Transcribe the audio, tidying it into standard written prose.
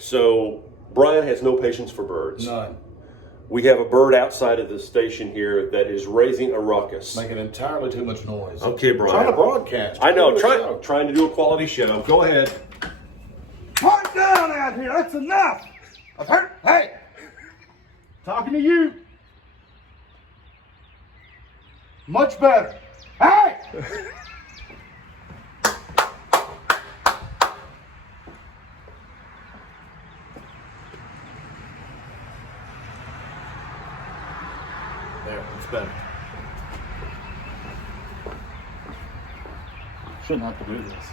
so Bryan has no patience for birds. None. We have a bird outside of the station here that is raising a ruckus. Making entirely too much noise. Okay, Bryan. Trying to broadcast. I know, trying to do a quality show. Go ahead. Put down out here. That's enough. I've heard. Hey, talking to you. Much better. Hey. There, it's better. Shouldn't have to do this.